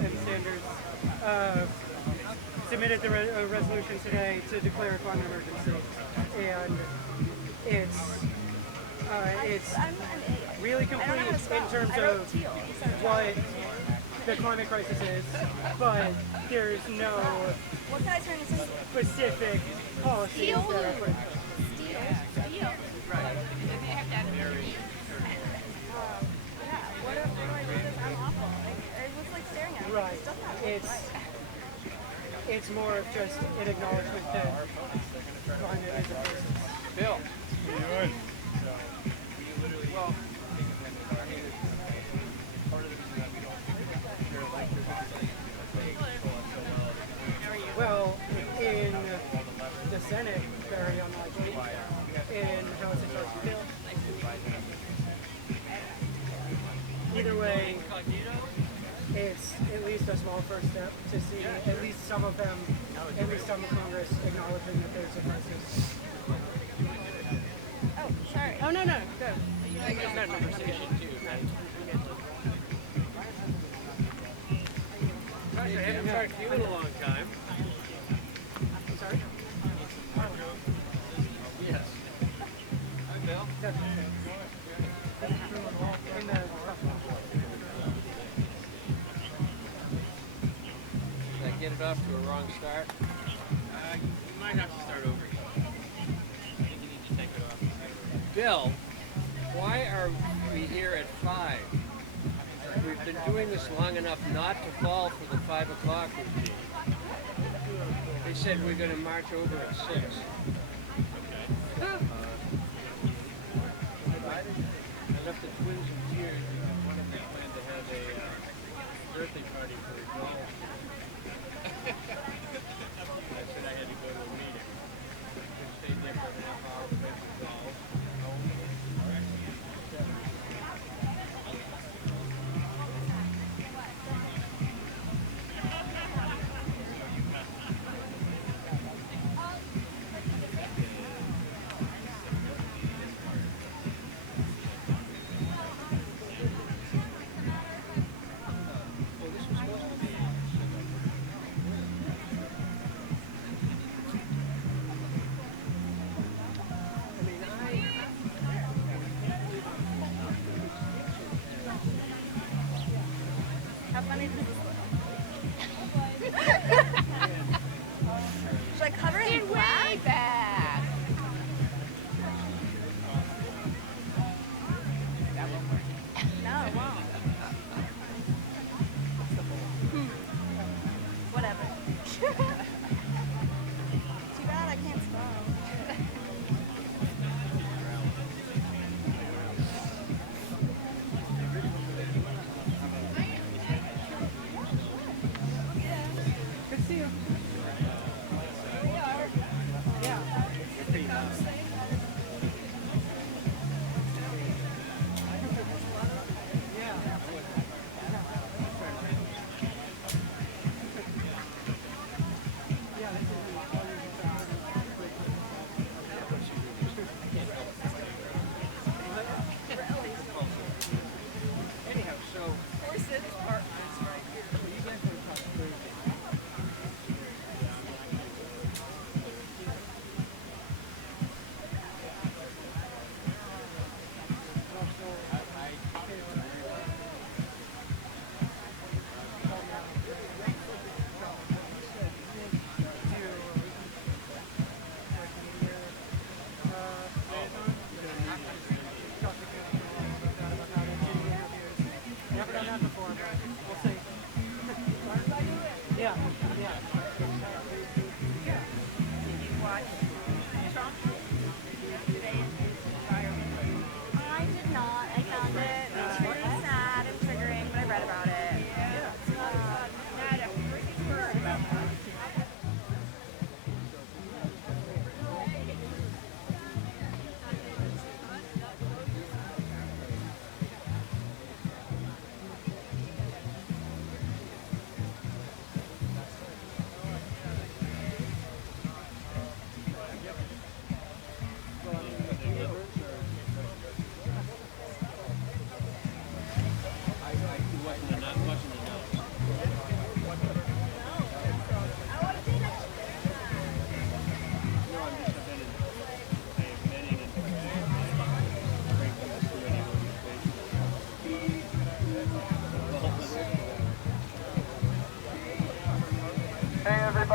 and Sanders submitted the resolution today to declare a climate emergency, and it's really complete in terms of what the climate crisis is, but there's no specific policies that are put in place. Right. And then they have to have what do I do this? I'm awful. It was like staring at me. Right. It's more of just an acknowledgement that climate is a crisis. Bill. What are you doing? Well, I mean, part of the reason that we don't hear electric Well, in the Senate, very unlikely. In House and House Bill. Either way, it's at least a small first step to see at least some of them, at least some of Congress acknowledging that there's a crisis. Oh, sorry. Oh, no, go. I think it's that conversation too. Gosh, I haven't talked to you in a long time. I'm sorry? Yes. Hi, Bill. In the Did I get it off to a wrong start? You might have to start over again. I think you need to take it off. Bill, why are we here at 5? We've been doing this long enough not to fall for the 5 o'clock routine. They said we're going to march over at 6. I left the twins in tears because one of them planned to have a birthday party for his doll. I said I had to go to a meeting. We stayed there for a half hour, played with dolls. Well, this was supposed to be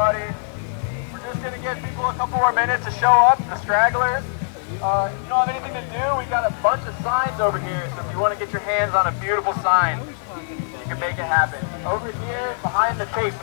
everybody. We're just going to give people a couple more minutes to show up, the stragglers. If you don't have anything to do, we got a bunch of signs over here, so if you want to get your hands on a beautiful sign, you can make it happen. Over here, behind the tape.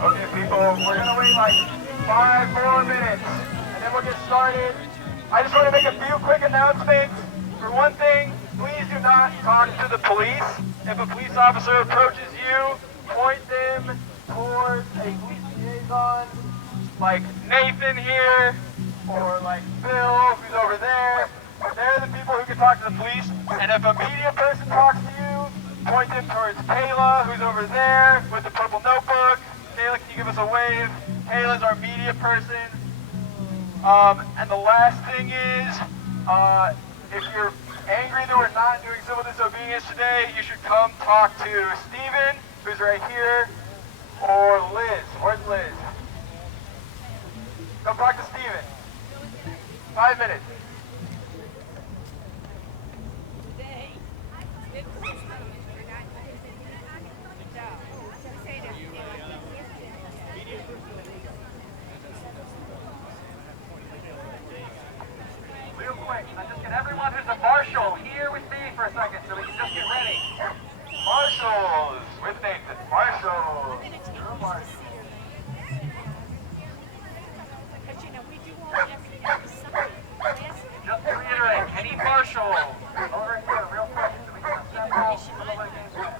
Okay, people, we're gonna wait like 5 more minutes, and then we'll get started. I just want to make a few quick announcements. For one thing, please do not talk to the police. If a police officer approaches you, point them towards a police liaison, like Nathan here, or like Phil, who's over there. They're the people who can talk to the police. And if a media person talks to you, point them towards Kayla, who's over there with the purple notebook. Kayla, can you give us a wave? Kayla's our media person. And the last thing is, if you're angry that we're not doing civil disobedience today, you should come talk to Steven, who's right here, or Liz. Where's Liz? Come talk to Steven. 5 minutes. Real quick, let's just get everyone who's a marshal here with me for a second so we can just get ready. Marshals with Nathan. Marshals. You're a marshal. Just to reiterate, any marshal over here real quick so we can step out some of the games with.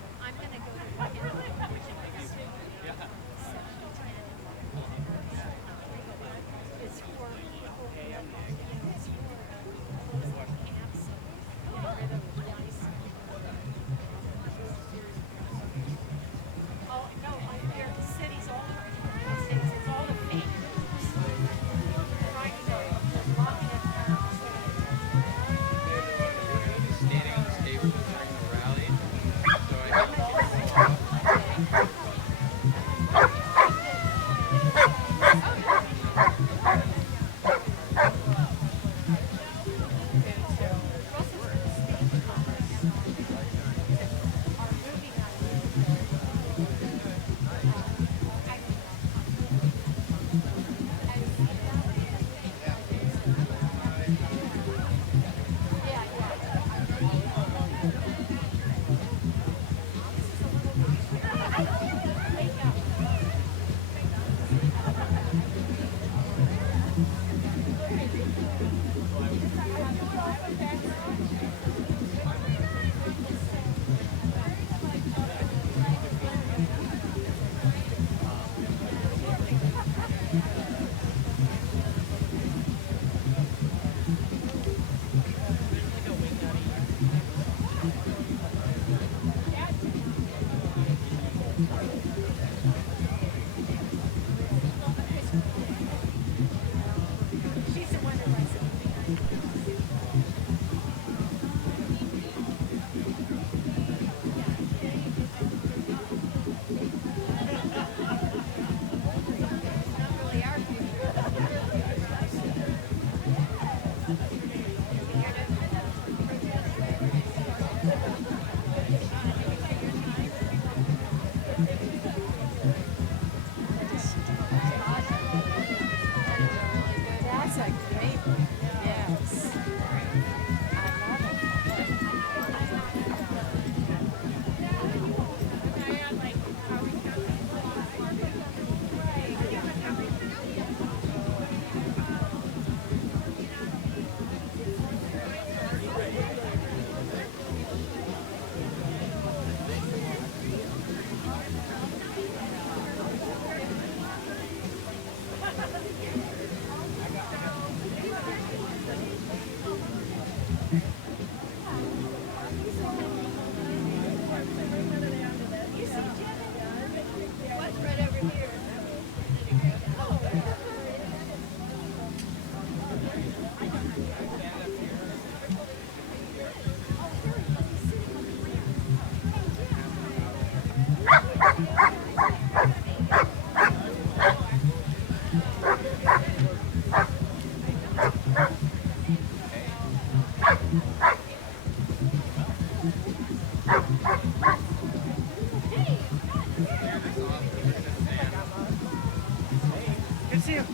Good to see you.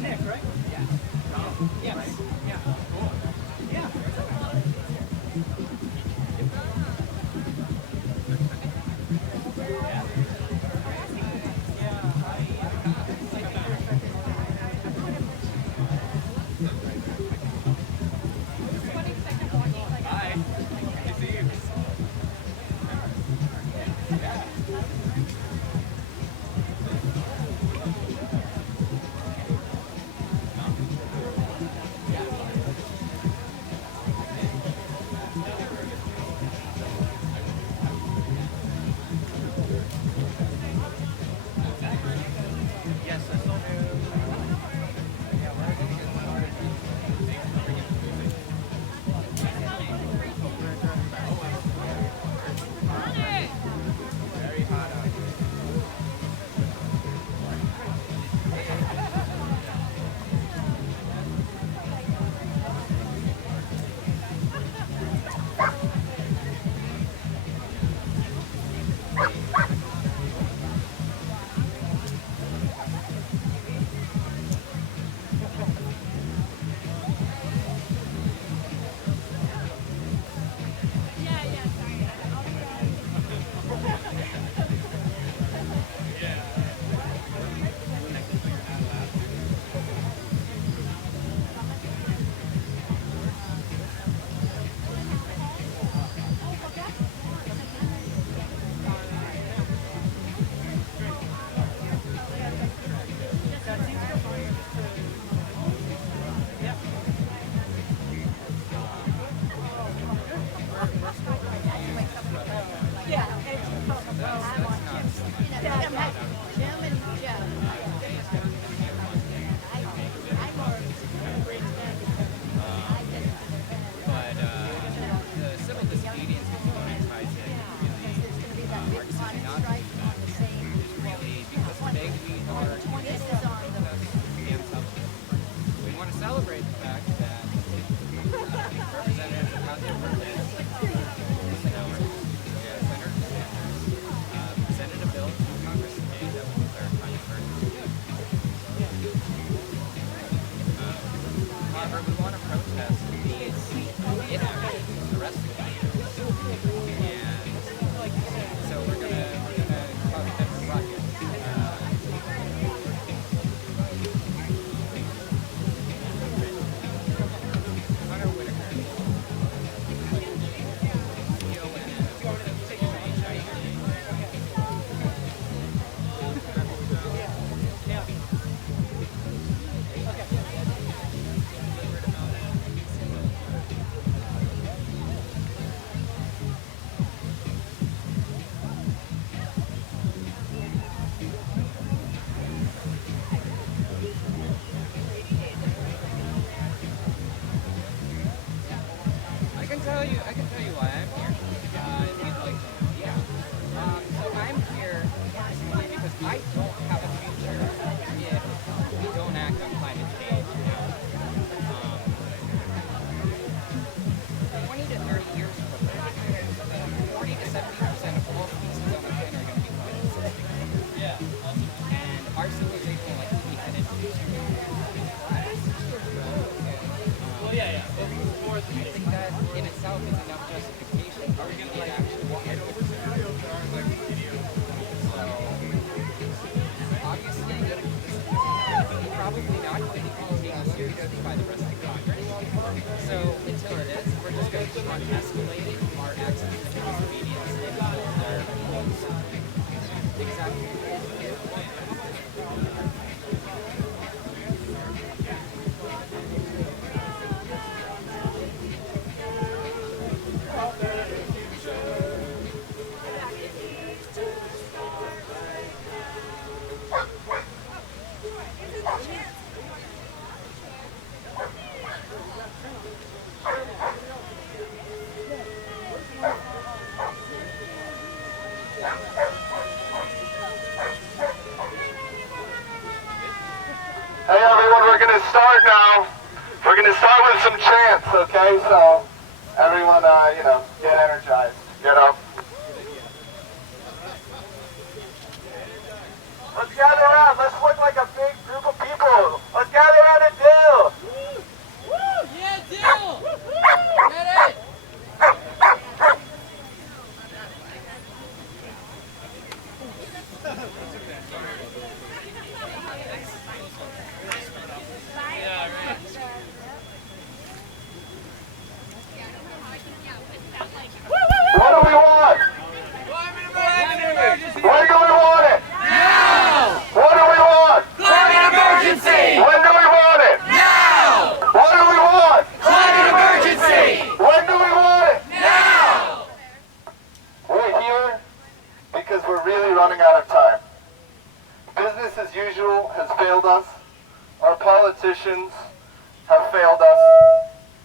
Nick, right? Yeah. Yes. Yeah. Cool. Yeah. We want to celebrate the fact that representatives have had their birthdays. Senators presented a bill to Congress today that will clarify the first. However, we want to protest the inaction, the rest of the and so we're gonna cause a bit of a ruckus. I can tell you why I'm here. If you'd like to know. Yeah. So I'm here personally because I don't have a future if we don't act on climate change now. 20 to 30 years from now, 40 to 70% of all species on the planet are going to be climate sensitive. Yeah. And our civilization will likely be headed to I think that in itself is enough justification. Are we going to actually walk it over to So, obviously, probably not going to be taken seriously by the rest of Congress. So, until it is, we're just going to keep on escalating our actions of disobedience until they're exactly. Hey everyone, we're going to start now. We're going to start with some chants, okay? So, everyone, get energized, get up. Let's gather around. Let's look like a big group of people. Let's gather around and Dill. Woo! Yeah, Dill! Get it! What do we want? When do we want it? Now! What do we want? Climate emergency! When do we want it? Now! What do we want? Climate emergency! When do we want it? Now! We're here because we're really running out of time. Business as usual has failed us. Our politicians have failed us.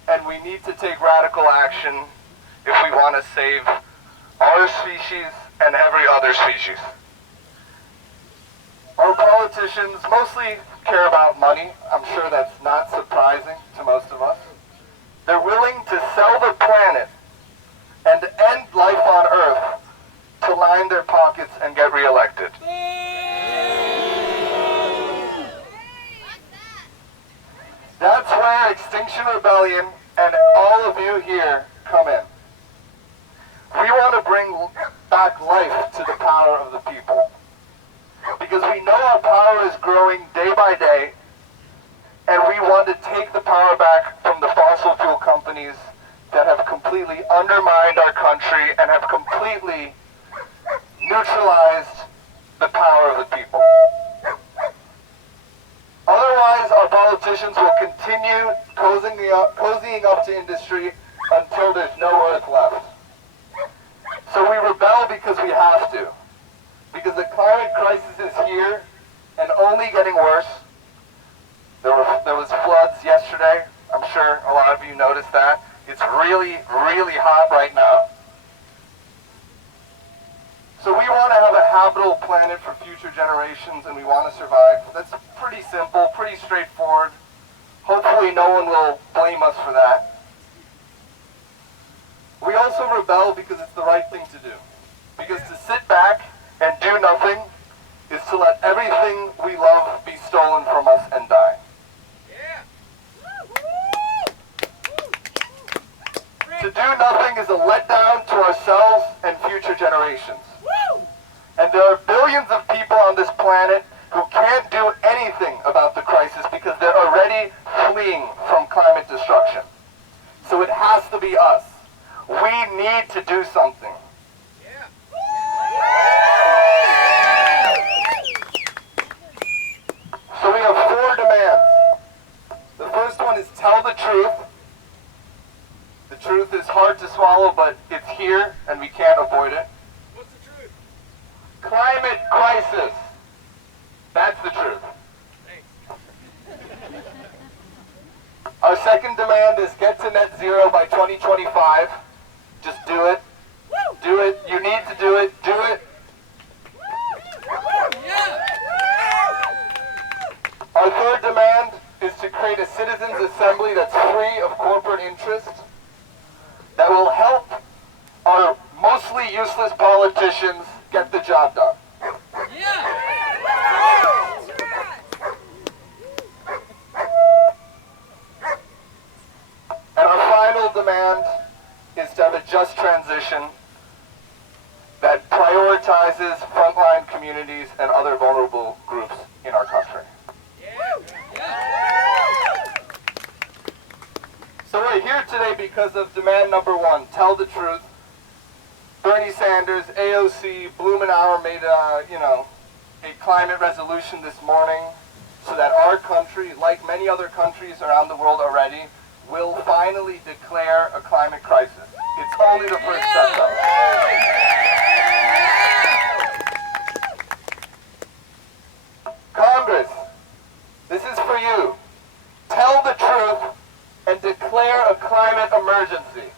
And we need to take radical action if we want to save our species and every other species. Our politicians mostly care about money. I'm sure that's not surprising to most of us. They're willing to sell the planet and end life on Earth to line their pockets and get reelected. That's where Extinction Rebellion and all of you here come in. We want to bring back life to the power of the people. Because we know our power is growing day by day, and we want to take the power back from the fossil fuel companies that have completely undermined our country and have completely neutralized the power of the people. Otherwise, our politicians will continue cozying up to industry until there's no earth left. So we rebel because we have to. Because the climate crisis is here and only getting worse. There was floods yesterday. I'm sure a lot of you noticed that. It's really, really hot right now. So we want to have a habitable planet for future generations, and we want to survive. That's pretty simple, pretty straightforward. Hopefully no one will blame us for that. We also rebel because it's the right thing to do. Because to sit back and do nothing is to let everything we love be stolen from us and die. To do nothing is a letdown to ourselves and future generations. And there are billions of people on this planet who can't do anything about the crisis because they're already fleeing from climate destruction. So it has to be us. We need to do something. So we have 4 demands. The first one is tell the truth. The truth is hard to swallow, but it's here and we can't avoid it. What's the truth? Climate crisis. That's the truth. Thanks. Our second demand is get to net zero by 2025. Just do it. Do it. You need to do it. Do it. Our third demand is to create a citizens' assembly that's free of corporate interest, that will help our mostly useless politicians get the job done. And our final demand is to have a just transition that prioritizes frontline communities and other vulnerable groups in our country. So we're here today because of demand number 1, tell the truth. Bernie Sanders, AOC, Blumenauer made a climate resolution this morning so that our country, like many other countries around the world already, will finally declare a climate crisis. It's only the first step though. Congress, this is for you. Tell the truth and declare a climate emergency.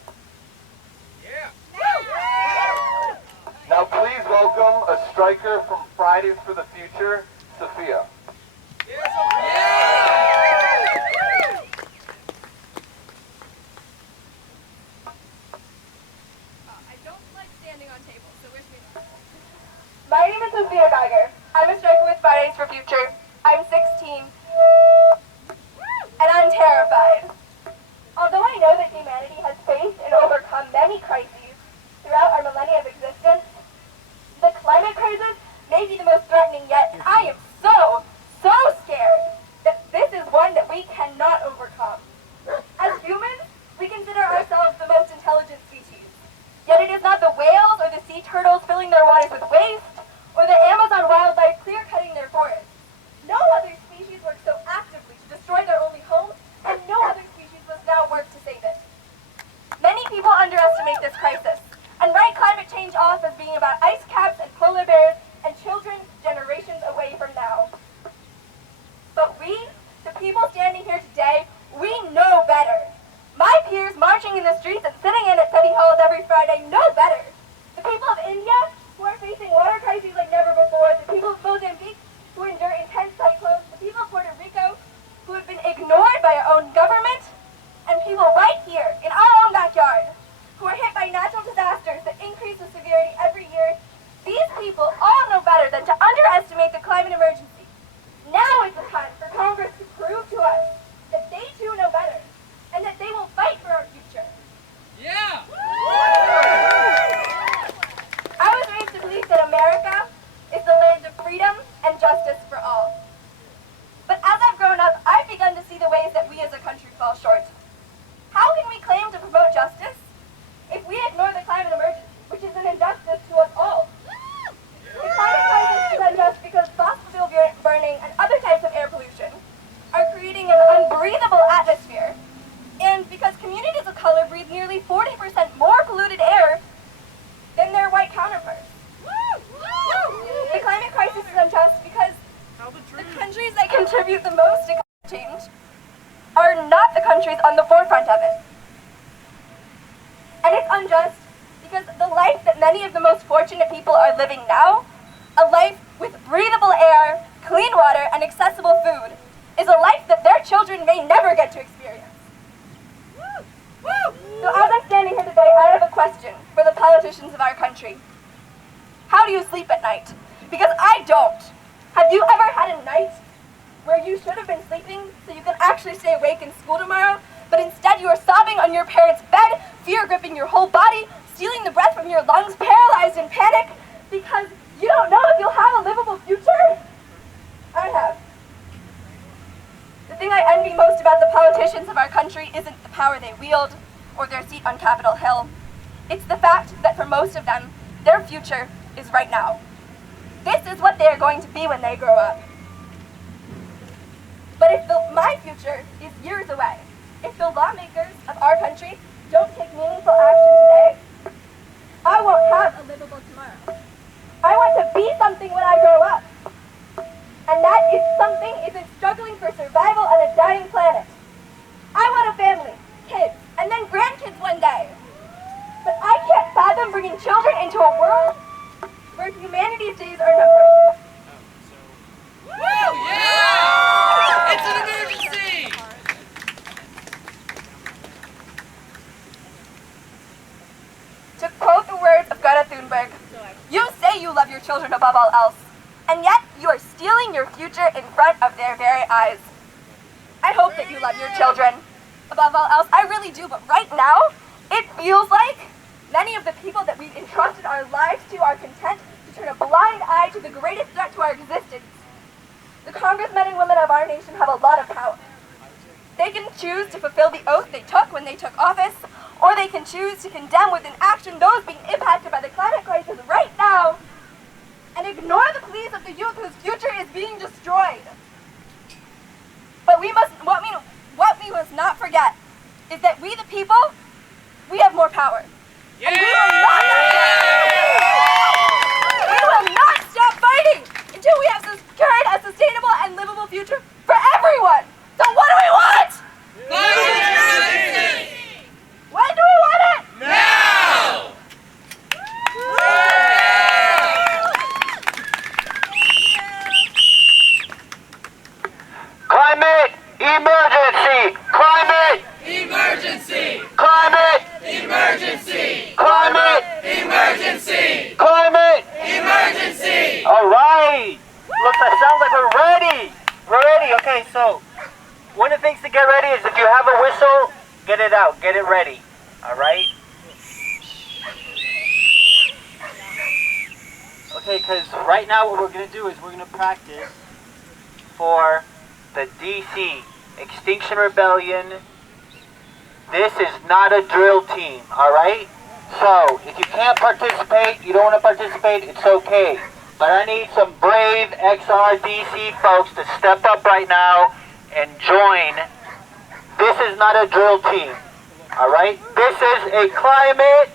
Now please welcome a striker from Fridays for the Future, Sophia. I don't like standing on tables, so wish me luck. My name is Sophia Geiger. I'm a striker with Fridays for Future. I'm 16. And I'm terrified. Although I know that humanity has faced and overcome many crises throughout our millennia of existence, the climate crisis may be the most threatening yet, and I am so scared that this is one that we cannot overcome. As humans, we consider ourselves the most intelligent species. Yet it is not the whales or the sea turtles filling their waters with waste, or the Amazon wildlife clear-cutting their forests. No other species works so actively to destroy their only home, and no other species must now work to save it. Many people underestimate this crisis, and write climate change off as being about ice caps and polar bears and children generations away from now. But we, the people standing here today, we know better. My peers marching in the streets and sitting in at city halls every Friday know better. The people of India, who are facing water crises like never before, the people of Mozambique, who endure intense cyclones, the people of Puerto Rico, who have been ignored by our own government, and people right here in our own backyard, who are hit by natural disasters that increase in severity every year. These people all know better than to underestimate the climate emergency. Now is the time for Congress to prove to us that they too know better, and that they will fight for our future. I was raised to believe that America is the land of freedom and justice for all. But as I've grown up, I've begun to see the ways that we as a country fall short. How can we claim to promote justice if we ignore the climate emergency, which is an injustice to us all? The climate crisis is unjust because fossil fuel burning and other types of air pollution are creating an unbreathable atmosphere, and because communities of color breathe nearly 40% more polluted air than their white counterparts. The climate crisis is unjust because the countries that contribute the most to climate change are not the countries on the forefront of it. And it's unjust because the life that many many of the most fortunate people are living now, a life with breathable air, clean water, and accessible food, is a life that their children may never get to experience. So as I'm standing here today, I have a question for the politicians of our country. How do you sleep at night? Because I don't. Have you ever had a night where you should have been sleeping so you can actually stay awake in school tomorrow, but instead you are sobbing on your parents' bed, fear gripping your whole body, stealing the breath from your lungs, paralyzed in panic, because you don't know if you'll have a livable future? I have. The thing I envy most about the politicians of our country isn't the power they wield or their seat on Capitol Hill. It's the fact that for most of them, their future is right now. This is what they are going to be when they grow up. But if my future is years away, if the lawmakers of our country don't take meaningful action today, I won't have a livable tomorrow. I want to be something when I grow up. And that is something isn't struggling for survival on a dying planet. I want a family, kids, and then grandkids one day. But I can't fathom bringing children into a world where humanity's days are numbered. Woo! Yeah! It's an emergency! To quote the words of Greta Thunberg, you say you love your children above all else, and yet you are stealing your future in front of their very eyes. I hope that you love your children above all else. I really do, but right now, it feels like many of the people that we've entrusted our lives to are content to turn a blind eye to the greatest threat to our existence. The congressmen and women of our nation have a lot of power. They can choose to fulfill the oath they took when they took office, or they can choose to condemn with inaction those being impacted by the climate crisis right now, and ignore the pleas of the youth whose future is being destroyed. But what we must not forget is that we the people, we have more power. Yeah! And we will not stop fighting until we have secured a sustainable and livable future for everyone. So what do we want? Emergency! When do we want it? Now! Climate emergency! Climate Emergency! Climate Emergency! Climate Emergency! Climate Emergency! All right. Look, that sounds like we're ready. We're ready. Okay, so one of the things to get ready is if you have a whistle, get it out. Get it ready. All right? Okay, because right now what we're going to do is we're going to practice for the DC Extinction Rebellion. This is not a drill team, all right? So, if you can't participate, you don't want to participate, it's okay. But I need some brave XRDC folks to step up right now and join. This is not a drill team, all right? This is a climate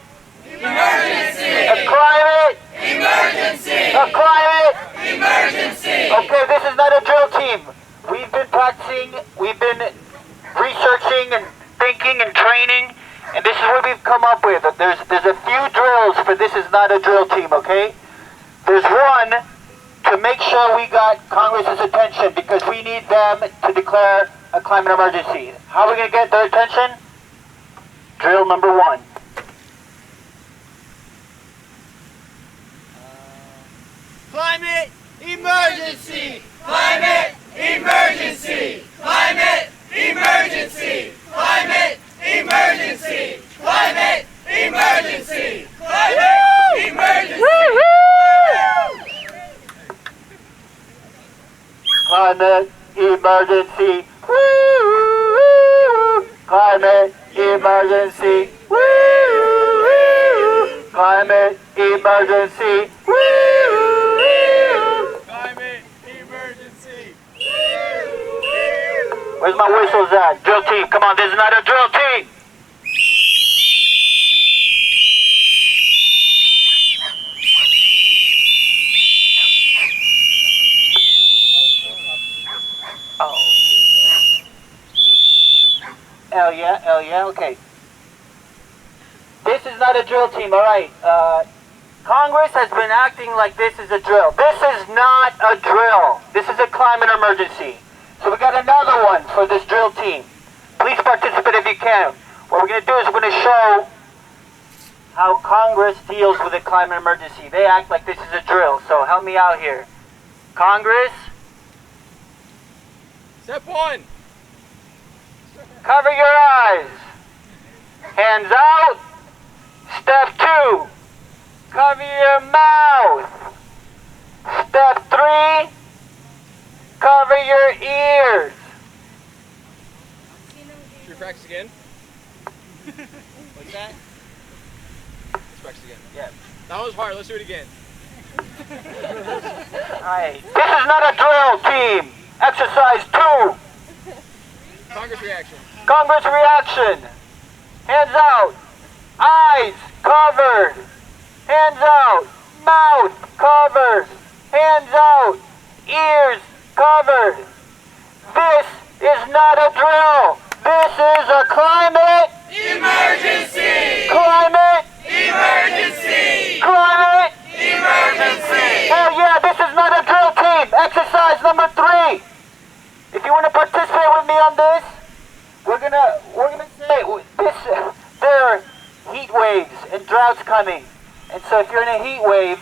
Emergency! A climate Emergency! A climate Emergency! Okay, this is not a drill team. We've been practicing, we've been researching and thinking and training, and this is what we've come up with. There's a few drills for this is not a drill team, okay? There's one to make sure we got Congress's attention because we need them to declare a climate emergency. How are we going to get their attention? Drill number one. Climate emergency! Climate emergency! Climate emergency! Climate emergency! Climate emergency! Climate emergency! Climate emergency. Woo! Climate emergency. Woo! Climate emergency. Woo! Climate emergency! Where's my whistles at? Drill team, come on, this is not a drill team. Hell yeah, okay. This is not a drill team, alright. Congress has been acting like this is a drill. This is not a drill. This is a climate emergency. So we got another one for this drill team. Please participate if you can. What we're going to do is we're going to show how Congress deals with a climate emergency. They act like this is a drill. So help me out here. Congress. Step 1. Cover your eyes. Hands out. Step 2. Cover your mouth. Step 3. Cover your ears. Should we practice again? What's that? Let's practice again. Yeah. That was hard. Let's do it again. Alright. This is not a drill, team. Exercise 2. Congress reaction. Congress reaction. Hands out. Eyes covered. Hands out. Mouth covered. Hands out. Ears covered. This is not a drill. This is a climate Emergency! Climate Emergency! Climate Emergency! Hell yeah, this is not a drill, team. Exercise number 3. If you want to participate with me on this, we're gonna say this. There are heat waves and droughts coming, and so if you're in a heat wave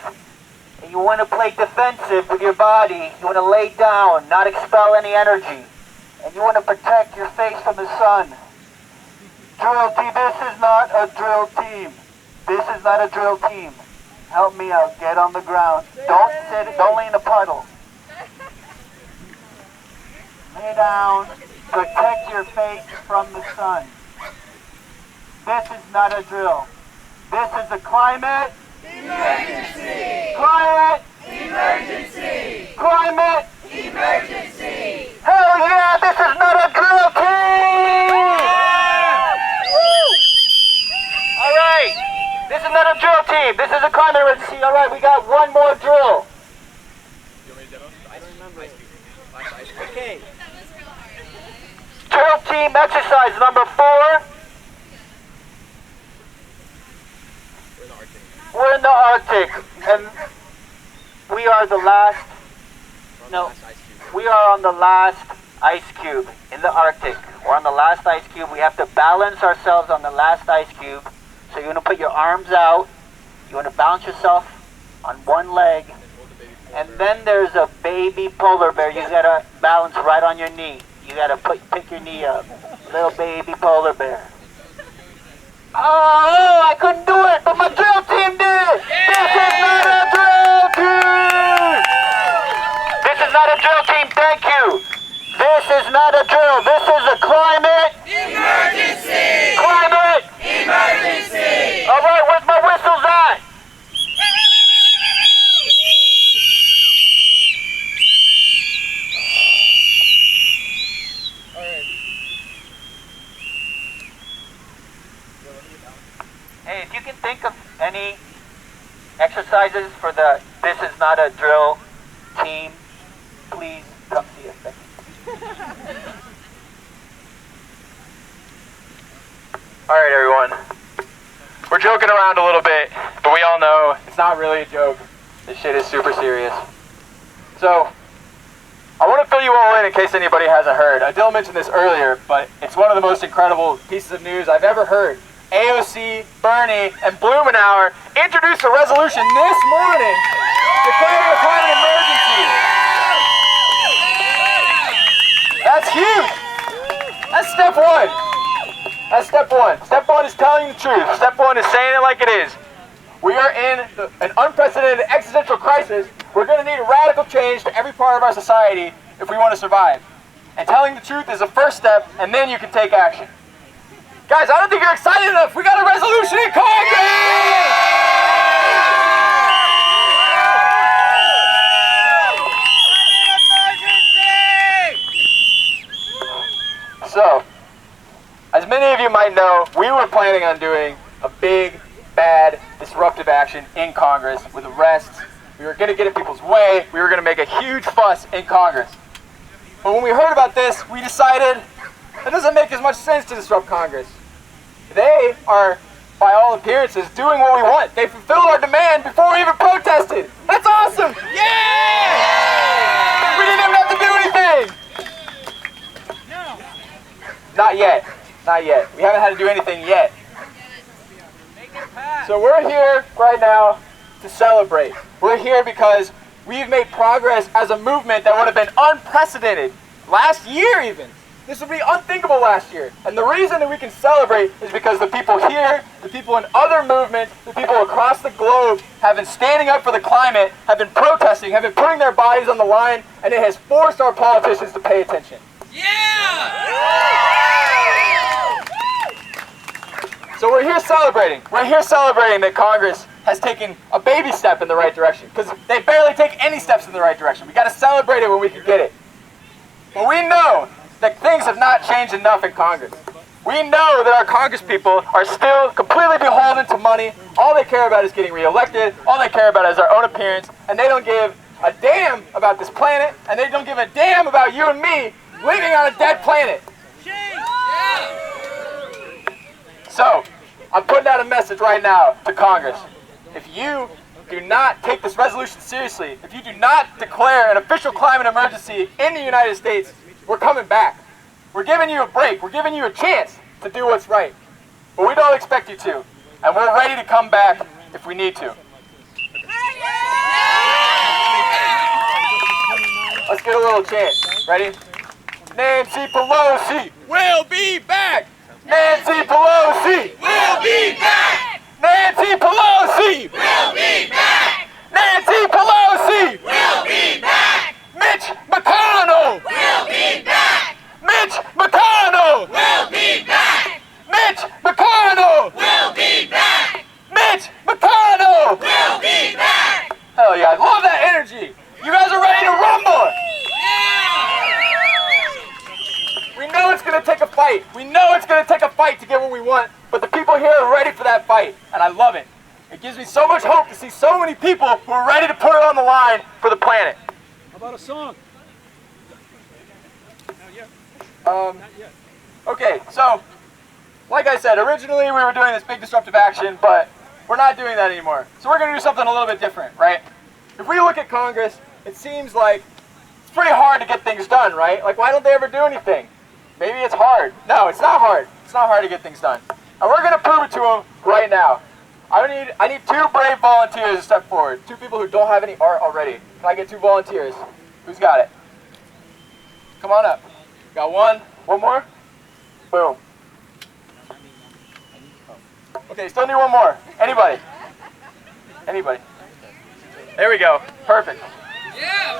and you want to play defensive with your body, you want to lay down, not expel any energy, and you want to protect your face from the sun. Drill team, this is not a drill team. This is not a drill team. Help me out. Get on the ground. Don't sit. Don't lay in a puddle. Lay down. Protect your face from the sun. This is not a drill. This is a climate Emergency! Climate Emergency! Climate Emergency! Hell yeah! This is not a drill team! All right. This is not a drill team. This is a climate emergency. All right. We got one more drill. You want me to demo? I don't remember. Ice cube. Okay. Drill team exercise number 4. We're in the Arctic. We're in the Arctic, and we are the last. No, Last ice cube. we are on the last ice cube in the Arctic. We're on the last ice cube. We have to balance ourselves on the last ice cube. So you want to put your arms out. You want to balance yourself on one leg, and then there's a baby polar bear. You gotta balance right on your knee. You gotta pick your knee up. Little baby polar bear. Oh, I couldn't do it, but my drill team did it! This is not a drill team! This is not a drill team, thank you! This is not a drill, this is a climate Emergency! Climate Emergency! Alright, where's my whistles at? Hey, if you can think of any exercises for the This Is Not a Drill team, please come see us. Thank you. Alright everyone, we're joking around a little bit, but we all know it's not really a joke. This shit is super serious. So, I want to fill you all in case anybody hasn't heard. Adil mentioned this earlier, but it's one of the most incredible pieces of news I've ever heard. AOC, Bernie, and Blumenauer introduced a resolution this morning declaring a climate emergency. That's huge. That's step 1. That's step 1. Step 1 is telling the truth. Step 1 is saying it like it is. We are in an unprecedented existential crisis. We're going to need a radical change to every part of our society if we want to survive. And telling the truth is the first step, and then you can take action. Guys, I don't think you're excited enough. We got a resolution in Congress! So, as many of you might know, we were planning on doing a big, bad, disruptive action in Congress with arrests. We were going to get in people's way. We were going to make a huge fuss in Congress. But when we heard about this, we decided it doesn't make as much sense to disrupt Congress. They are by all appearances, doing what we want. They fulfilled our demand before we even protested. That's awesome! Yeah! We didn't even have to do anything! Not yet. Not yet. We haven't had to do anything yet. So we're here right now to celebrate. We're here because we've made progress as a movement that would have been unprecedented last year even. This would be unthinkable last year. And the reason that we can celebrate is because the people here, the people in other movements, the people across the globe have been standing up for the climate, have been protesting, have been putting their bodies on the line, and it has forced our politicians to pay attention. So we're here celebrating. We're here celebrating that Congress has taken a baby step in the right direction, because they barely take any steps in the right direction. We got to celebrate it when we can get it. But we know that things have not changed enough in Congress. We know that our Congress people are still completely beholden to money. All they care about is getting reelected. All they care about is their own appearance. And they don't give a damn about this planet. And they don't give a damn about you and me living on a dead planet. So, I'm putting out a message right now to Congress. If you do not take this resolution seriously, if you do not declare an official climate emergency in the United States, we're coming back. We're giving you a break. We're giving you a chance to do what's right. But we don't expect you to. And we're ready to come back if we need to. Let's get a little chant. Ready? Nancy Pelosi will be back! Nancy Pelosi will be back! Nancy Pelosi will be back! Nancy Pelosi will be back! Mitch McConnell will be back! Mitch McConnell will be back! Mitch McConnell will be back! Mitch McConnell will be back! Hell yeah, I love that energy! You guys are ready to rumble! We know it's going to take a fight. We know it's going to take a fight to get what we want, but the people here are ready for that fight, and I love it. It gives me so much hope to see so many people who are ready to put it on the line for the planet. How about a song? Okay, so, like I said, originally we were doing this big disruptive action, but we're not doing that anymore. So we're going to do something a little bit different, right? If we look at Congress, it seems like it's pretty hard to get things done, right? Like, why don't they ever do anything? Maybe it's hard. No, it's not hard. It's not hard to get things done. And we're going to prove it to them right now. I need 2 brave volunteers to step forward. 2 people who don't have any art already. Can I get 2 volunteers? Who's got it? Come on up. Got 1? 1 more? Boom. Okay, still need 1 more. Anybody? Anybody? There we go. Perfect. Yeah!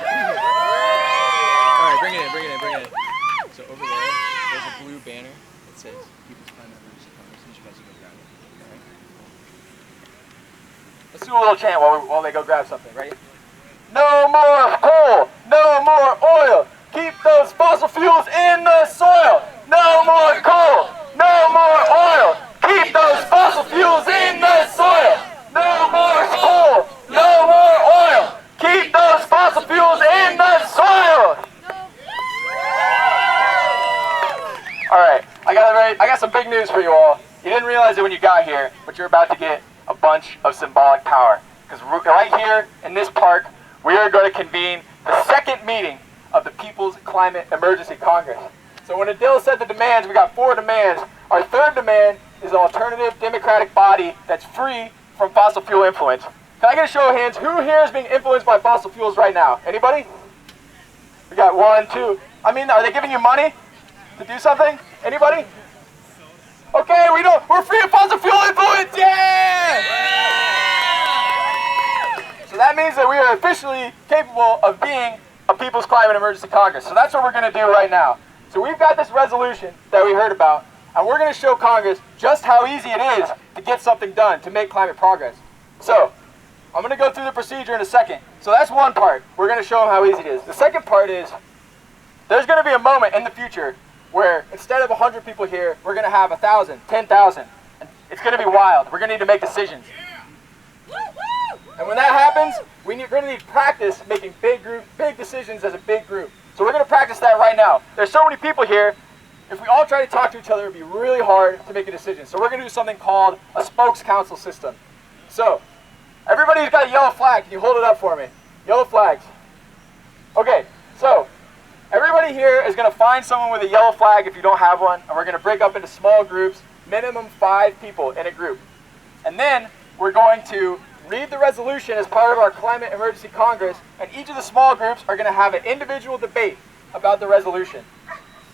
Alright, bring it in. So over there, there's a blue banner that says People's Climate Emergency Congress, and you guys go grab it. Alright? Let's do a little chant while they go grab something. Ready? No more coal! No more oil! Keep those fossil fuels in the soil! No more coal! No more oil! Keep those fossil fuels in the soil! No more coal! No more oil! Keep those fossil fuels in the soil! Alright, I got some big news for you all. You didn't realize it when you got here, but you're about to get a bunch of symbolic power. Because right here in this park, we are going to convene the 2nd meeting of the People's Climate Emergency Congress. So when Adil said the demands, we got 4 demands. Our 3rd demand is an alternative democratic body that's free from fossil fuel influence. Can I get a show of hands? Who here is being influenced by fossil fuels right now? Anybody? We got 1, 2. I mean, are they giving you money to do something? Anybody? Okay, we're free of fossil fuel influence! Yeah! So that means that we are officially capable of being a People's Climate Emergency Congress. So that's what we're going to do right now. So we've got this resolution that we heard about, and we're going to show Congress just how easy it is to get something done, to make climate progress. So, I'm going to go through the procedure in a second. So that's one part. We're going to show them how easy it is. The second part is, there's going to be a moment in the future where instead of 100 people here, we're going to have 1,000, 10,000. And it's going to be wild. We're going to need to make decisions. And when that happens, we're going to need practice making big decisions as a big group. So we're going to practice that right now. There's so many people here if we all try to talk to each other, it would be really hard to make a decision. So we're going to do something called a spokes council system. So, everybody who's got a yellow flag, can you hold it up for me? Yellow flags. Okay, so everybody here is going to find someone with a yellow flag if you don't have one, and we're going to break up into small groups, minimum 5 people in a group. And then we're going to read the resolution as part of our Climate Emergency Congress, and each of the small groups are going to have an individual debate about the resolution.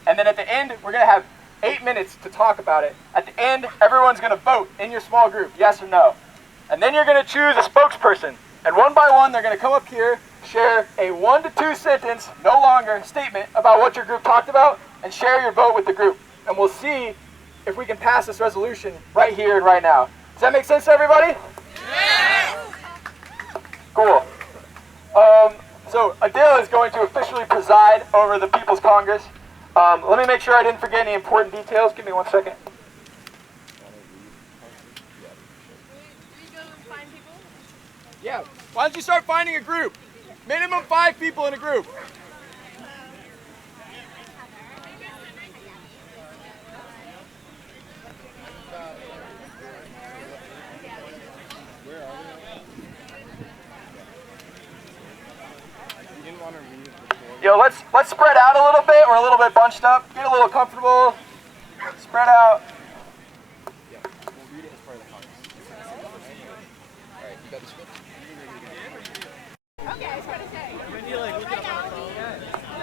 And then at the end, we're going to have 8 minutes to talk about it. At the end, everyone's going to vote in your small group, yes or no. And then you're going to choose a spokesperson. And one by one, they're going to come up here, share a 1 to 2 sentence, no longer, statement about what your group talked about, and share your vote with the group. And we'll see if we can pass this resolution right here and right now. Does that make sense to everybody? Yes! Cool. So Adele is going to officially preside over the People's Congress. Let me make sure I didn't forget any important details. Give me 1 second. Yeah. Why don't you start finding a group? Minimum 5 people in a group. Yo, let's spread out a little bit. We're a little bit bunched up. Get a little comfortable. Spread out.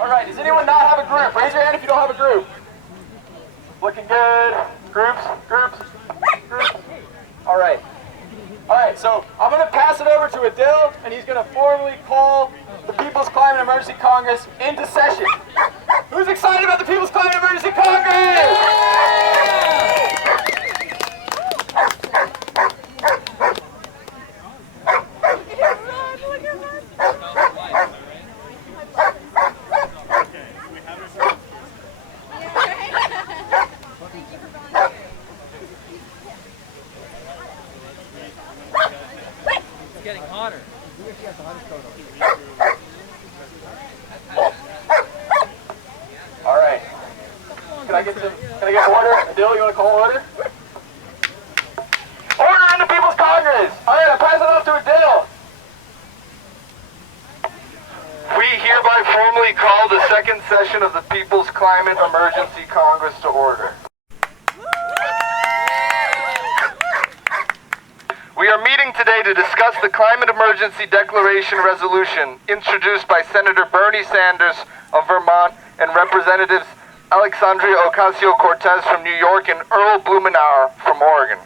All right, does anyone not have a group? Raise your hand if you don't have a group. Looking good. Groups. All right. So I'm going to pass it over to Adil, and he's going to formally call the People's Climate Emergency Congress into session. Who's excited about the People's Climate Emergency Congress? Can I get order? Adil, you want to call order? Order in the People's Congress! Alright, I'll pass it off to Adil. We hereby formally call the second session of the People's Climate Emergency Congress to order. We are meeting today to discuss the Climate Emergency Declaration Resolution introduced by Senator Bernie Sanders of Vermont and Representatives Alexandria Ocasio-Cortez from New York and Earl Blumenauer from Oregon.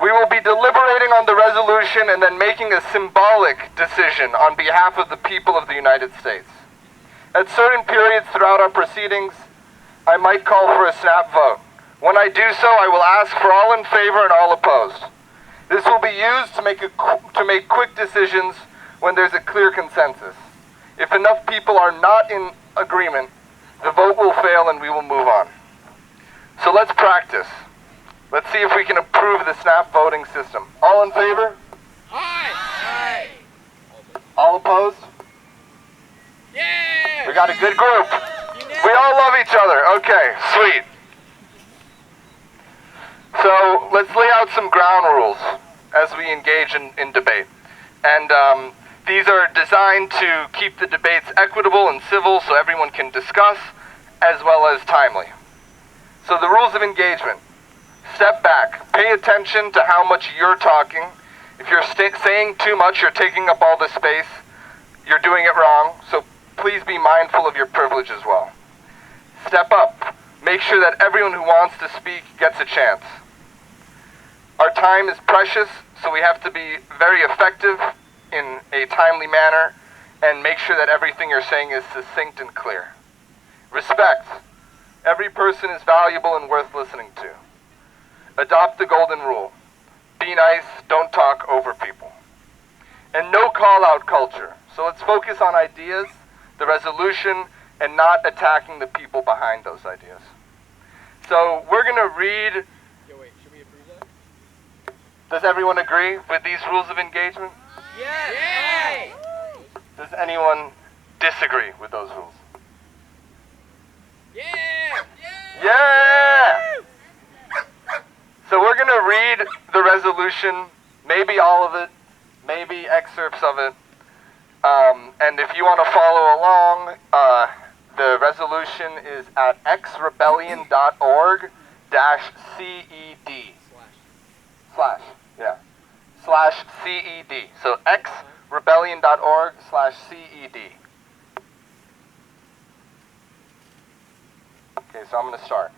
We will be deliberating on the resolution and then making a symbolic decision on behalf of the people of the United States. At certain periods throughout our proceedings, I might call for a snap vote. When I do so, I will ask for all in favor and all opposed. This will be used to make quick decisions when there's a clear consensus. If enough people are not in agreement, the vote will fail and we will move on. So let's practice. Let's see if we can improve the snap voting system. All in favor? Aye! Aye! All opposed? Yeah! We got a good group. We all love each other. Okay, sweet. So let's lay out some ground rules as we engage in debate. And these are designed to keep the debates equitable and civil so everyone can discuss, as well as timely. So the rules of engagement. Step back. Pay attention to how much you're talking. If you're saying too much, you're taking up all the space. You're doing it wrong, so please be mindful of your privilege as well. Step up. Make sure that everyone who wants to speak gets a chance. Our time is precious, so we have to be very effective in a timely manner and make sure that everything you're saying is succinct and clear. Respect. Every person is valuable and worth listening to. Adopt the golden rule. Be nice, don't talk over people. And no call-out culture. So let's focus on ideas, the resolution, and not attacking the people behind those ideas. So we're going to read. Should we approve that? Does everyone agree with these rules of engagement? Yes! Yay! Does anyone disagree with those rules? resolution, maybe all of it, maybe excerpts of it. And if you want to follow along, the resolution is at xrebellion.org-CED. /CED. So xrebellion.org/CED. Okay, so I'm going to start.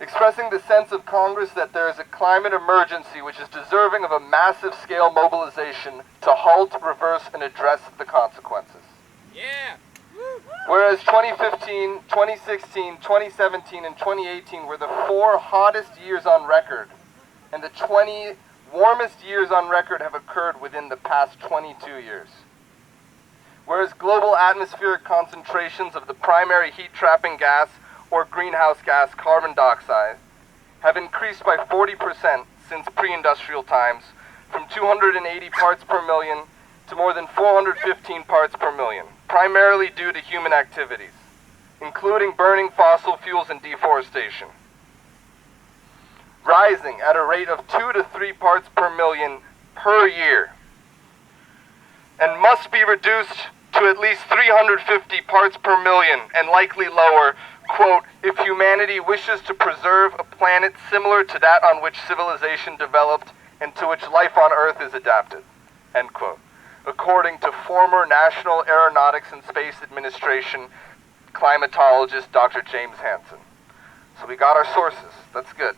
Expressing the sense of Congress that there is a climate emergency which is deserving of a massive scale mobilization to halt, reverse, and address the consequences. Yeah. Whereas 2015, 2016, 2017, and 2018 were the 4 hottest years on record, and the 20 warmest years on record have occurred within the past 22 years. Whereas global atmospheric concentrations of the primary heat-trapping gas or greenhouse gas carbon dioxide have increased by 40% since pre-industrial times, from 280 parts per million to more than 415 parts per million, primarily due to human activities, including burning fossil fuels and deforestation, rising at a rate of 2 to 3 parts per million per year, and must be reduced to at least 350 parts per million, and likely lower, quote, if humanity wishes to preserve a planet similar to that on which civilization developed and to which life on Earth is adapted, end quote, according to former National Aeronautics and Space Administration climatologist Dr. James Hansen. So we got our sources. That's good.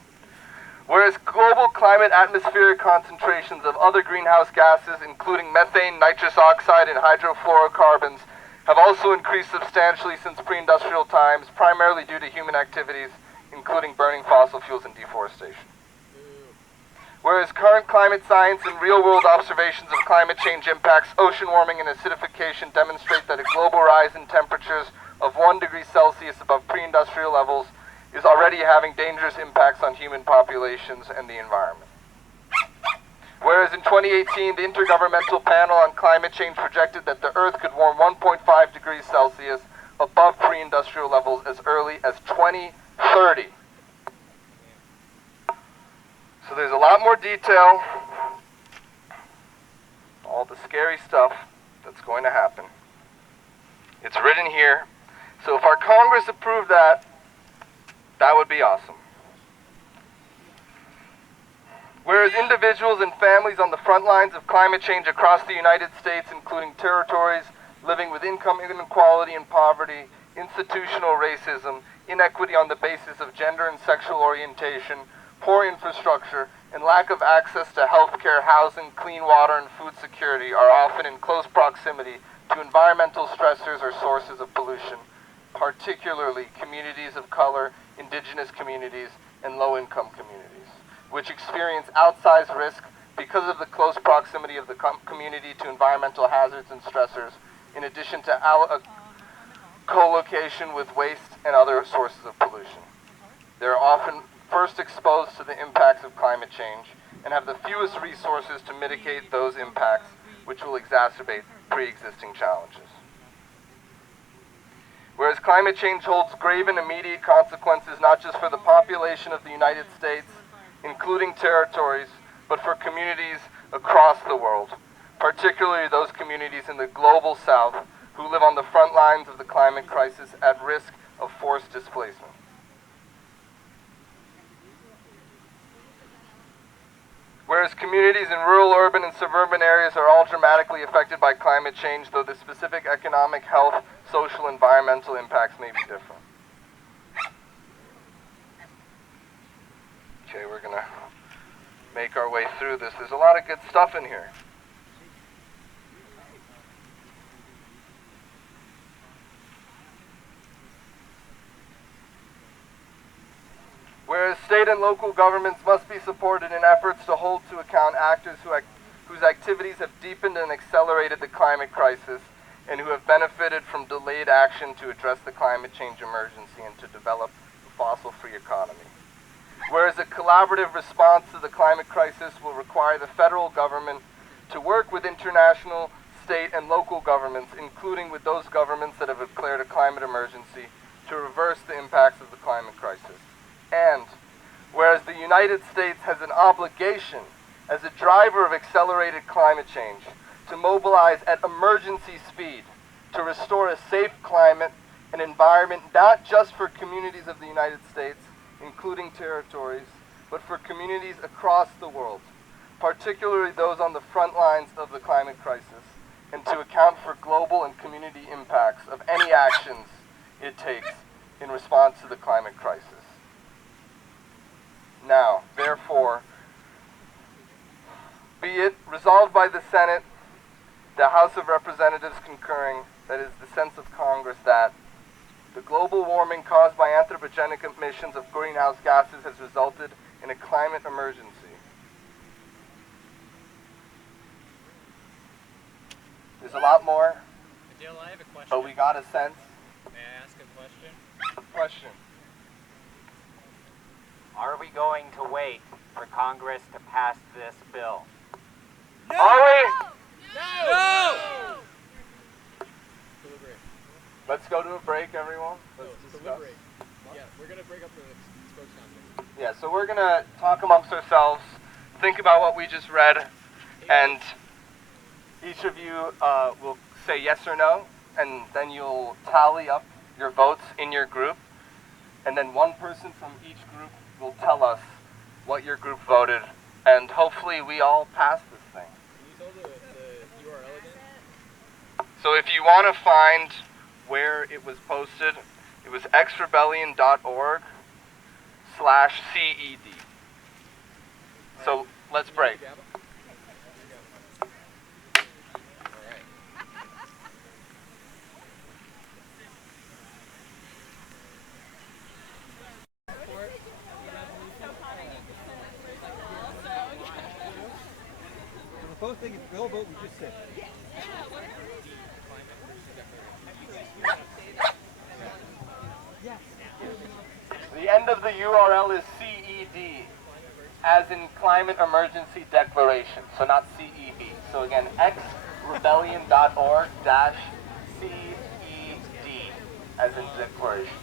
Whereas global climate atmospheric concentrations of other greenhouse gases, including methane, nitrous oxide, and hydrofluorocarbons, have also increased substantially since pre-industrial times, primarily due to human activities, including burning fossil fuels and deforestation. Whereas current climate science and real-world observations of climate change impacts, ocean warming, and acidification demonstrate that a global rise in temperatures of 1 degree Celsius above pre-industrial levels is already having dangerous impacts on human populations and the environment. Whereas in 2018, the Intergovernmental Panel on Climate Change projected that the Earth could warm 1.5 degrees Celsius above pre-industrial levels as early as 2030. So there's a lot more detail, all the scary stuff that's going to happen. It's written here. So if our Congress approved that, that would be awesome. Whereas individuals and families on the front lines of climate change across the United States, including territories living with income inequality and poverty, institutional racism, inequity on the basis of gender and sexual orientation, poor infrastructure, and lack of access to health care, housing, clean water, and food security, are often in close proximity to environmental stressors or sources of pollution, particularly communities of color, indigenous communities, and low-income communities, which experience outsized risk because of the close proximity of the community to environmental hazards and stressors, in addition to co-location with waste and other sources of pollution. They're often first exposed to the impacts of climate change and have the fewest resources to mitigate those impacts, which will exacerbate pre-existing challenges. Whereas climate change holds grave and immediate consequences not just for the population of the United States, including territories, but for communities across the world, particularly those communities in the global south who live on the front lines of the climate crisis at risk of forced displacement. Whereas communities in rural, urban, and suburban areas are all dramatically affected by climate change, though the specific economic, health, social, and environmental impacts may be different. Okay, we're going to make our way through this. There's a lot of good stuff in here. Whereas state and local governments must be supported in efforts to hold to account actors whose activities have deepened and accelerated the climate crisis and who have benefited from delayed action to address the climate change emergency and to develop a fossil-free economy. Whereas a collaborative response to the climate crisis will require the federal government to work with international, state, and local governments, including with those governments that have declared a climate emergency, to reverse the impacts of the climate crisis. And whereas the United States has an obligation as a driver of accelerated climate change to mobilize at emergency speed to restore a safe climate and environment not just for communities of the United States, including territories, but for communities across the world, particularly those on the front lines of the climate crisis, and to account for global and community impacts of any actions it takes in response to the climate crisis. Now, therefore, be it resolved by the Senate, the House of Representatives concurring, that is the sense of Congress, that the global warming caused by anthropogenic emissions of greenhouse gases has resulted in a climate emergency. There's a lot more, Adele, I have a question. but we got a sense. May I ask a question? Question. Are we going to wait for Congress to pass this bill? Are we? No! Deliberate. Let's go to a break, everyone. Let's discuss. Deliberate. Yeah, we're going to break up the spokes conference. Yeah, so we're going to talk amongst ourselves, think about what we just read, and each of you will say yes or no, and then you'll tally up your votes in your group, and then one person from each group will tell us what your group voted, and hopefully we all pass this thing. Can you tell the URL again? So if you want to find where it was posted, it was xrebellion.org/CED. So let's break. Both things, the whole vote we just said. The end of the URL is CED, as in Climate Emergency Declaration, so not CEB. So again, xrebellion.org/CED, as in declaration.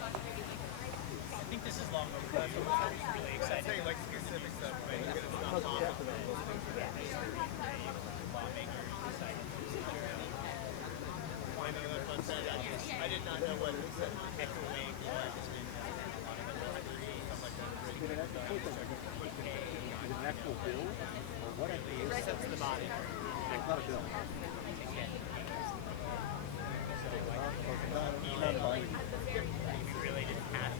I think this is long overdue. That's what's really exciting. Like specific stuff, right? Because it's not possible. I did not know what it said. Echoing, An actual bill? Or what it is? Sets the body. It's not a bill. We really didn't have to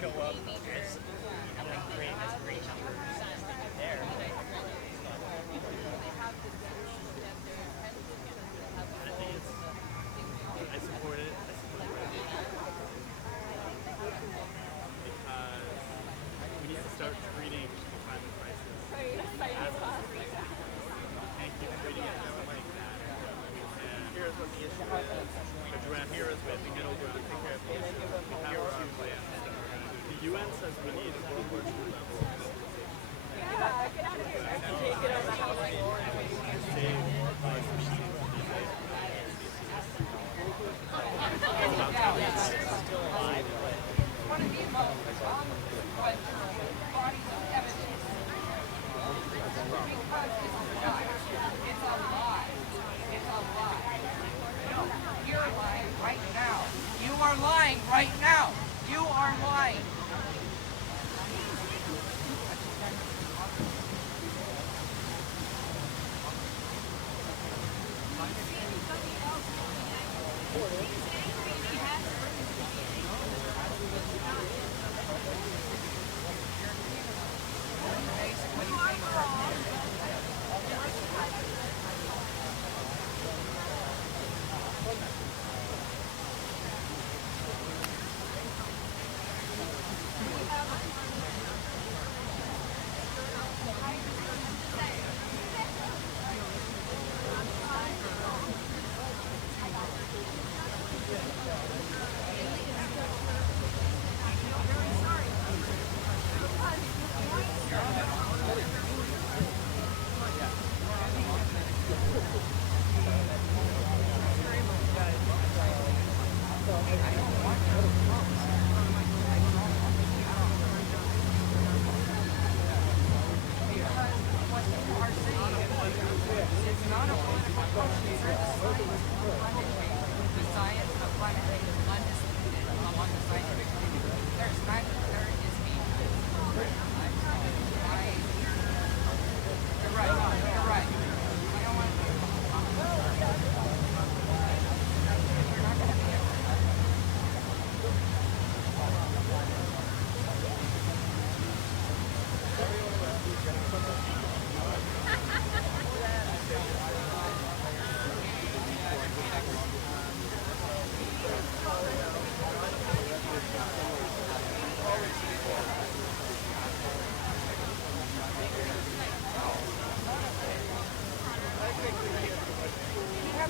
show up as great as great numbers there. I support it. Because we need to start treating the climate crisis as a and keep treating it as like that. And here's what the issue is. Here is with the middle ground, take care of the issue. We have our own plans. The UN says we need a World War II level.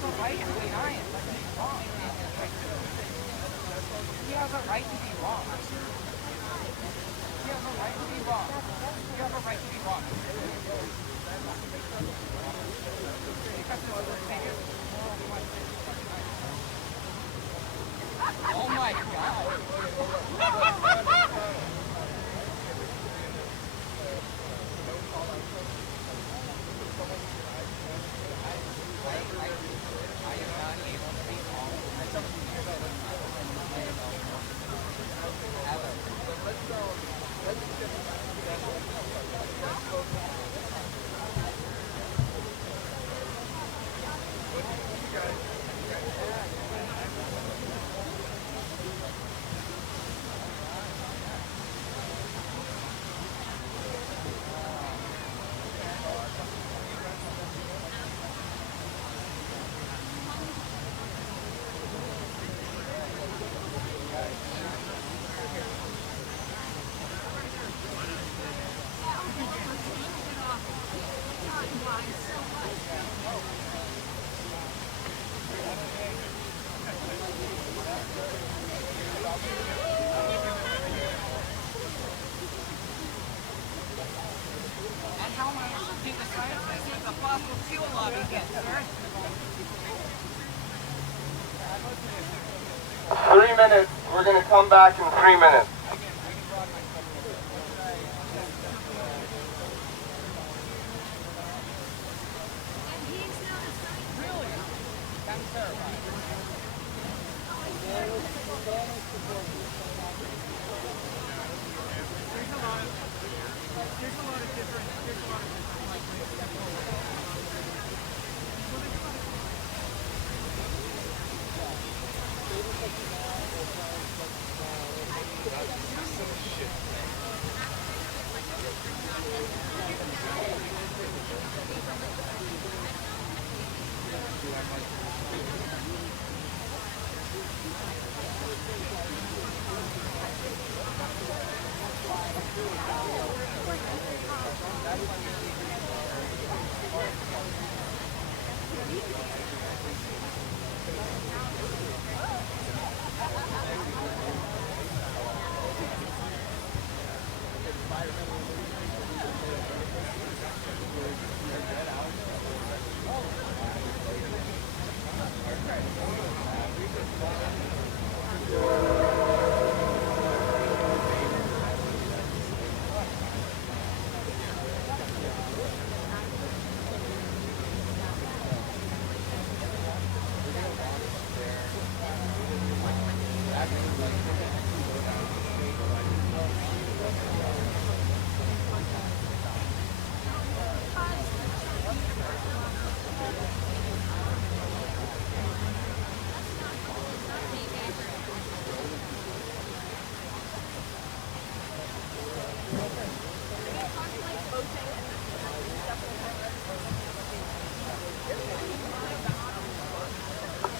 have a right to deny it. He's wrong. He has a right to be wrong. He has a right to be wrong. You have a right to be wrong. Oh my God. And how much do the scientists with the fossil fuel lobby get, sir? 3 minutes. We're going to come back in 3 minutes. Really? I'm terrified.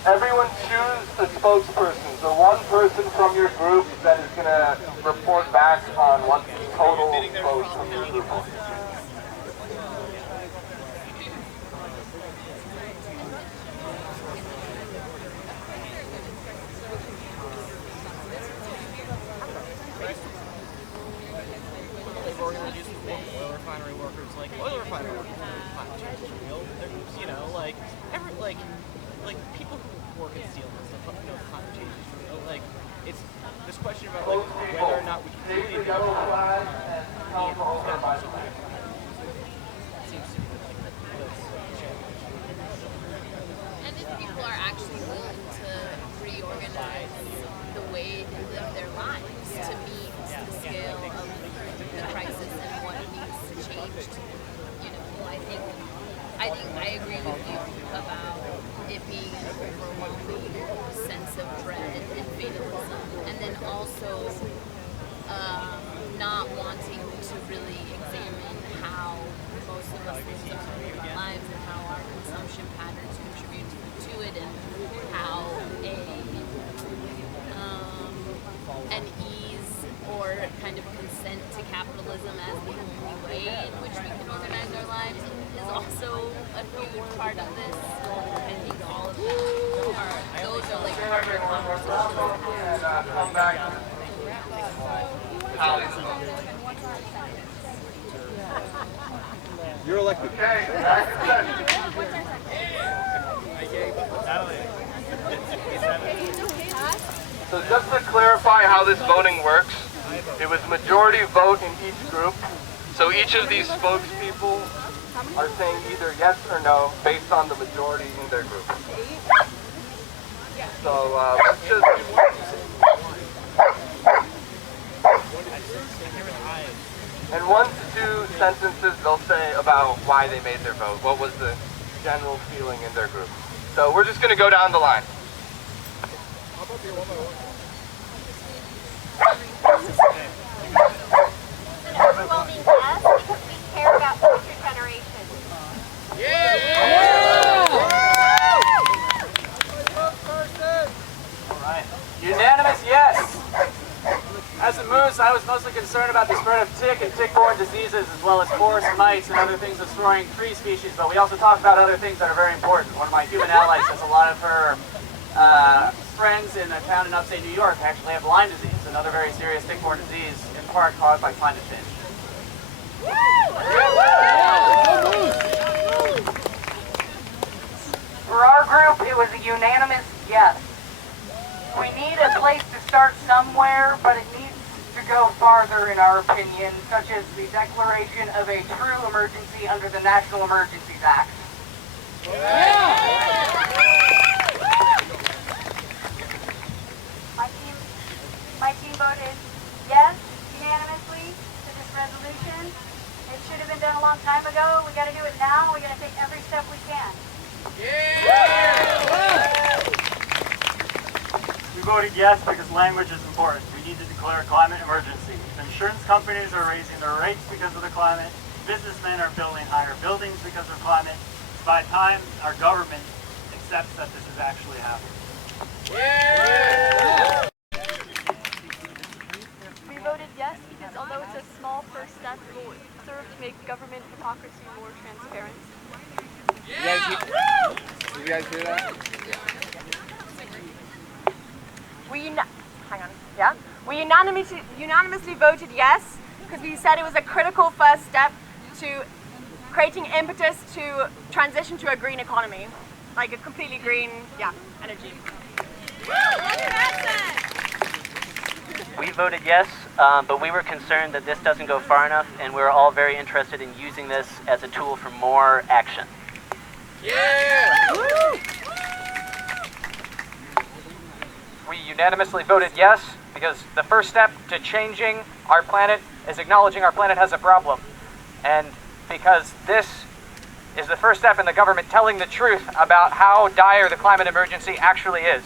Everyone choose a spokesperson. So one person from your group that is going to report back on what the total votes from your group are. We're going to do some oil refinery workers, like oil refinery workers, climate change is real. You know, like people who work in steel and stuff, know climate change is real. Like, it's this question about like whether or not we can really do it. Seems to be like And if people are actually willing to reorganize the way they live their lives to meet the scale of the crisis and what needs to change, I agree with you about it being an overwhelming sense of dread and fatalism, and then also not wanting to really examine how most of us live our lives and how our consumption patterns contribute to it, and how an ease or kind of consent to capitalism as the only way in which we can organize our lives is also a huge part of this. I think all of Just to clarify how this voting works, it was majority vote in each group. So each of these spokespeople are saying either yes or no based on the majority in their group. So let's just... In 1 to 2 sentences, they'll say about why they made their vote. What was the general feeling in their group. So we're just going to go down the line. An overwhelming yes because we care about future generations. Alright. Unanimous yes. As a moose, I was mostly concerned about the spread of tick and tick-borne diseases, as well as forest mites and other things destroying tree species, but we also talked about other things that are very important. One of my human allies says a lot of her friends in a town in upstate New York actually have Lyme disease, another very serious tick-borne disease, in part caused by climate change. For our group, it was a unanimous yes. We need a place to start somewhere, but it needs to go farther in our opinion, such as the declaration of a true emergency under the National Emergencies Act. My team voted yes unanimously to this resolution. It should have been done a long time ago. We got to do it now. We got to take every step we can. We voted yes because language is important. We need to declare a climate emergency. Insurance companies are raising their rates because of the climate. Businessmen are building higher buildings because of climate. It's by time our government accepts that this is actually happening. We voted yes because although it's a small first step, it will serve to make government hypocrisy more transparent. You guys hear that? We unanimously voted yes because we said it was a critical first step to creating impetus to transition to a green economy, like a completely green, energy. We voted yes, but we were concerned that this doesn't go far enough, and we're all very interested in using this as a tool for more action. We unanimously voted yes because the first step to changing our planet is acknowledging our planet has a problem. And because this is the first step in the government telling the truth about how dire the climate emergency actually is.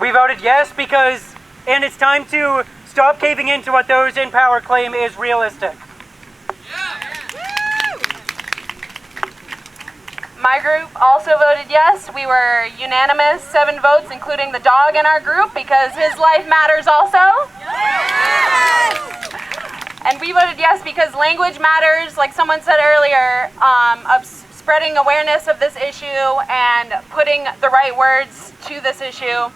We voted yes because, and it's time to stop caving into what those in power claim is realistic. My group also voted yes. We were unanimous, 7 votes, including the dog in our group, because his life matters also. Yes! And we voted yes because language matters, like someone said earlier, of spreading awareness of this issue and putting the right words to this issue.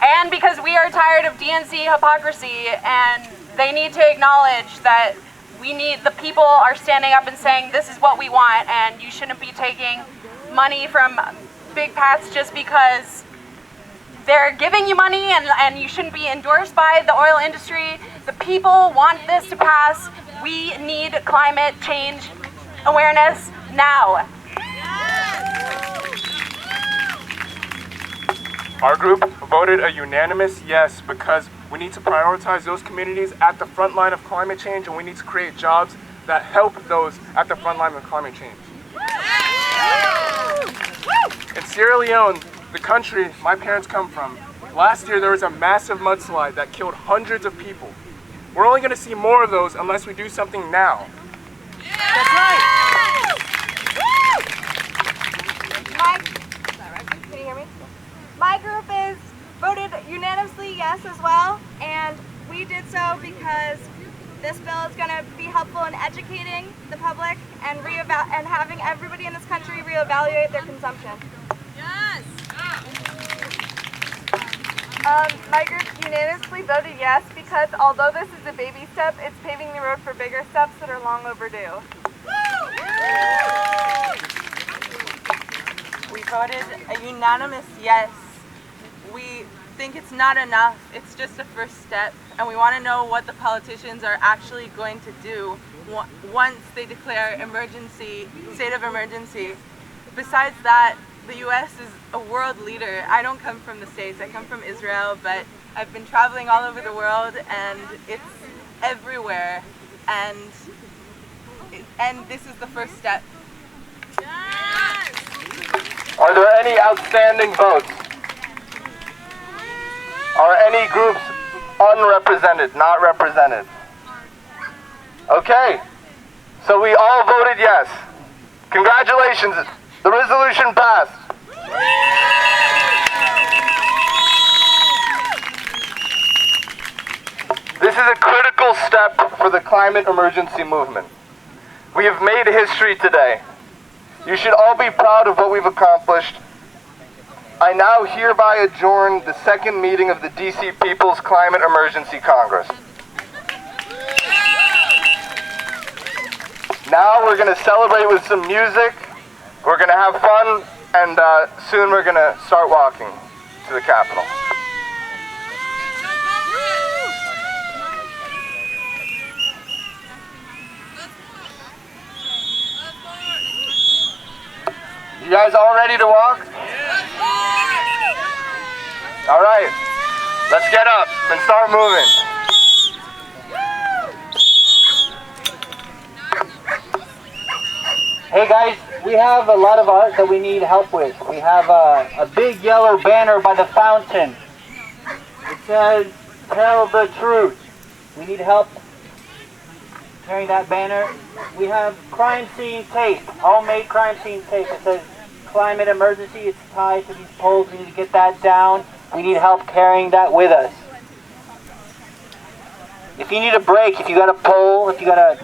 And because we are tired of DNC hypocrisy, and they need to acknowledge that the people are standing up and saying this is what we want, and you shouldn't be taking money from big paths just because they're giving you money, and you shouldn't be endorsed by the oil industry. The people want this to pass. We need climate change awareness now. Our group voted a unanimous yes because we need to prioritize those communities at the front line of climate change, and we need to create jobs that help those at the front line of climate change. In Sierra Leone, the country my parents come from, last year there was a massive mudslide that killed hundreds of people. We're only going to see more of those unless we do something now. That's right! Can you hear me? My group is voted unanimously yes as well, and we did so because this bill is going to be helpful in educating the public and having everybody in this country reevaluate their consumption. Yes! My group unanimously voted yes because although this is a baby step, it's paving the road for bigger steps that are long overdue. We voted a unanimous yes. We think it's not enough. It's just a first step, and we want to know what the politicians are actually going to do once they declare state of emergency. Besides that, the U.S. is a world leader. I don't come from the States, I come from Israel, but I've been traveling all over the world, and it's everywhere, and this is the first step. Are there any outstanding votes? Are any groups unrepresented, not represented? Okay, so we all voted yes. Congratulations, the resolution passed. This is a critical step for the climate emergency movement. We have made history today. You should all be proud of what we've accomplished. I now hereby adjourn the second meeting of the DC People's Climate Emergency Congress. Now we're going to celebrate with some music, we're going to have fun, and soon we're going to start walking to the Capitol. You guys all ready to walk? All right, let's get up and start moving. Hey guys, we have a lot of art that we need help with. We have a big yellow banner by the fountain. It says, "Tell the truth." We need help carrying that banner. We have crime scene tape, homemade crime scene tape. It says, "Climate emergency." It's tied to these poles. We need to get that down. We need help carrying that with us. If you need a break, if you got a pole, if you got a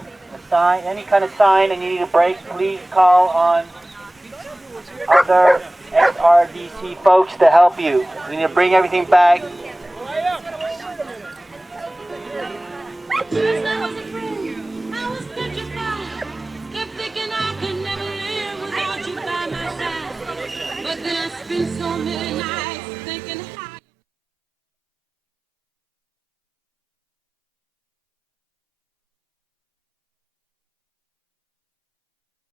sign, any kind of sign, and you need a break, please call on other XRDC folks to help you. We need to bring everything back. But there's been so many nights